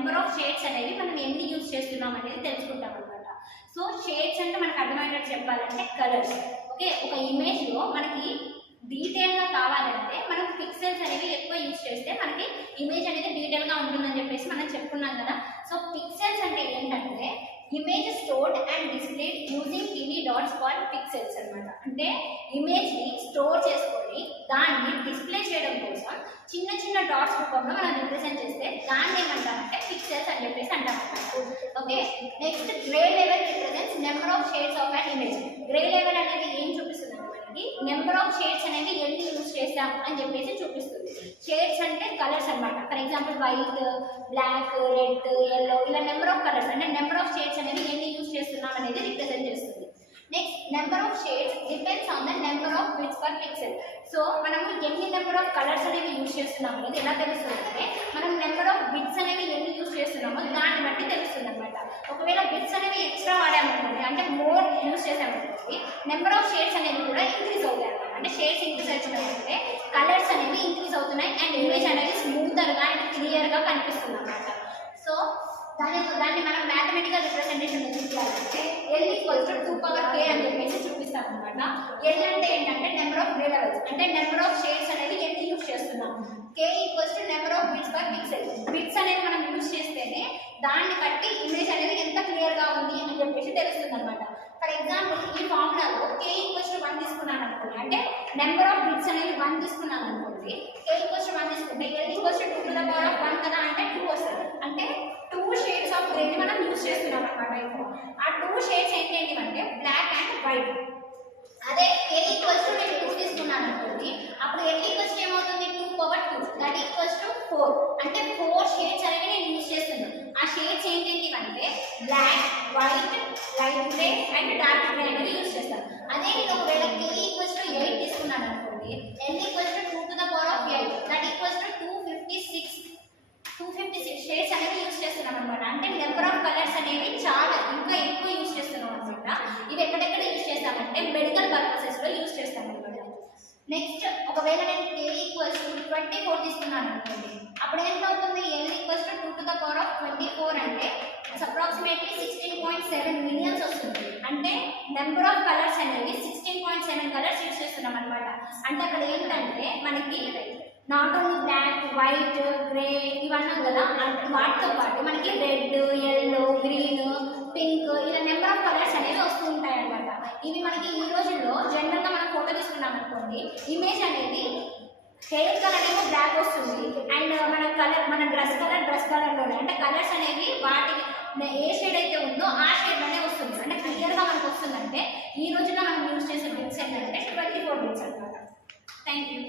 Number of shades అనేవి మనం ఎన్ని యూజ్ చేస్తున్నాం అనేది తెలుసుకుంటాం అనమాట. సో షేడ్స్ అంటే మనకు అర్థమయ్యేటట్టు చెప్పాలంటే కలర్స్. ఓకే, ఒక ఇమేజ్లో మనకి డీటెయిల్గా కావాలంటే మనం పిక్సెల్స్ అనేవి ఎక్కువ యూజ్ చేస్తే మనకి ఇమేజ్ అనేది డీటెయిల్గా ఉంటుందని చెప్పేసి మనం చెప్పుకున్నాం కదా. సో పిక్సెల్స్ అంటే ఏంటంటే image stored and displayed using TV dots called pixels అనమాట. అంటే ఇమేజ్ని స్టోర్ చేసుకొని దాన్ని డిస్ప్లే చేయడం కోసం చిన్న చిన్న డాట్స్ రూపంలో మనం రిప్రజెంట్ చేస్తే దాన్ని ఏమంటామంటే పిక్సెల్స్ అని చెప్పేసి అంటాం అన్నమాట. Okay, next grey level represents number of shades of an image. Grey level అనేది ఏం చూపిస్తుంది మనకి? నెంబర్ ఆఫ్ షేడ్స్ అనేవి ఎన్ని యూజ్ చేస్తాం అని చెప్పేసి చూపిస్తుంది. షేడ్స్ అంటే కలర్స్ అనమాట. For example white, black, red, yellow ఇలా నెంబర్ ఆఫ్ కలర్స్ అంటే నెంబర్ ఆఫ్ షేడ్స్ అనేవి ఎన్ని యూజ్ చేస్తున్నాం అనేది రిప్రజెంట్ చేస్తుంది. Next number of shades depends on the number of bits per pixel. So మనము ఎన్ని నెంబర్ ఆఫ్ కలర్స్ అనేవి యూజ్ చేస్తున్నాం అనేది ఎలా తెలుస్తుందంటే మనం నెంబర్ ఆఫ్ బిట్స్ అనేవి ఎన్ని యూజ్ చేస్తున్నామో దాన్ని బట్టి తెలుస్తుంది అనమాట. ఒకవేళ బిట్స్ అనేవి ఎక్స్ట్రా వాడామనుకోండి, అంటే మోర్ యూజ్ చేసామనుకోండి, నెంబర్ ఆఫ్ షేడ్స్ అనేవి కూడా ఇంక్రీజ్ అవుతాయి అనమాట. అంటే షేడ్స్ ఇంక్రీజ్ అవుతున్నాయంటే కలర్స్ అనేవి ఇంక్రీజ్ అవుతున్నాయి అండ్ ఇమేజ్ అనేది స్మూతర్గా అండ్ క్లియర్గా కనిపిస్తుంది అనమాట. సో దాన్ని మనం మ్యాథమెటికల్ రిప్రజెంటేషన్ చూపించాలంటే L = 2k అని చెప్పేసి చూపిస్తాం అనమాట. L అంటే ఏంటంటే నెంబర్ ఆఫ్ గ్రే లెవెల్స్, అంటే నెంబర్ ఆఫ్ షేడ్స్ అనేది ఎన్ని యూజ్ చేస్తున్నాం. K = number of bits per pixel. Bits అనేది మనం యూజ్ చేస్తేనే దాన్ని బట్టి ఇమేజ్ అనేది ఎంత క్లియర్గా ఉంది అని చెప్పేసి తెలుస్తుంది అనమాట. ఫర్ ఎగ్జాంపుల్ ఈ ఫార్ములాలో K = 1 తీసుకున్నాను అనుకోండి, అంటే నెంబర్ ఆఫ్ బిట్స్ అనేది 1 తీసుకున్నాను అనుకోండి, K = 1 తీసుకుంటే L = 2^1 కదా, అంటే 2 వస్తుంది. అంటే 2 షేడ్స్ ఆఫ్ గ్రే ని మనం యూజ్ చేస్తున్నాం అనమాట. ఇప్పుడు ఆ 2 షేడ్స్ ఏంటి అంటే బ్లాక్ అండ్ వైట్. అదే L = నేను 2 తీసుకున్నాను అనుకోండి, అప్పుడు L = ఏమవుతుంది? 2^2 దట్ ఈక్వల్స్ టు 4. అంటే 4 షేడ్స్ అనేవి నేను యూజ్ చేస్తున్నాను. ఆ షేడ్స్ ఏంటి అంటే black, white, light grey and dark grey అనేవి యూజ్ చేస్తాను. అదే నేను ఒకవేళ K = 8 తీసుకున్నాను అనుకోండి, L = 2^8 that equals to 256 shades అనేవి యూజ్ చేస్తున్నాం అనమాట. అంటే నెంబర్ ఆఫ్ కలర్స్ అనేవి చాలా ఇంకా ఎక్కువ యూజ్ చేస్తున్నాం అనమాట. ఇవి ఎక్కడెక్కడ యూజ్ చేస్తామంటే మెడికల్ పర్పసెస్లో యూజ్ చేస్తాం అనమాట. నెక్స్ట్ ఒకవేళ నేను K = 24 తీసుకున్నాను అనుకోండి, అప్పుడు ఎంత అవుతుంది? L = 2^24 అంటే అప్రాక్సిమేట్లీ 16.7 మిలియన్స్ వస్తుంది. అంటే నెంబర్ ఆఫ్ కలర్స్ అనేవి 16.7 కలర్స్ యూజ్ చేస్తున్నాం అనమాట. అంటే అక్కడ ఏంటంటే మనకి not only black, white, grey ఇవన్నీ కదా, వాటితో పాటు మనకి రెడ్, ఎల్లో, గ్రీన్, పింక్ ఇలా నెంబర్ ఆఫ్ కలర్స్ అనేవి వస్తూ ఉంటాయి అనమాట. ఇవి మనకి ఈ రోజుల్లో జనరల్గా మనం ఫోటో తీసుకున్నాం అనుకోండి, ఇమేజ్ అనేది హెయిర్ కలర్ ఏమో బ్లాక్ వస్తుంది అండ్ మన డ్రెస్ కలర్లోనే, అంటే కలర్స్ అనేవి వాటి ఏ షేడ్ అయితే ఉందో ఆ షేడ్లోనే వస్తుంది. అంటే క్లియర్గా మనకు వస్తుందంటే ఈ రోజుల్లో మనం యూజ్ చేసే బిట్స్ ఏంటంటే 24 బిట్స్ అనమాట. Thank you.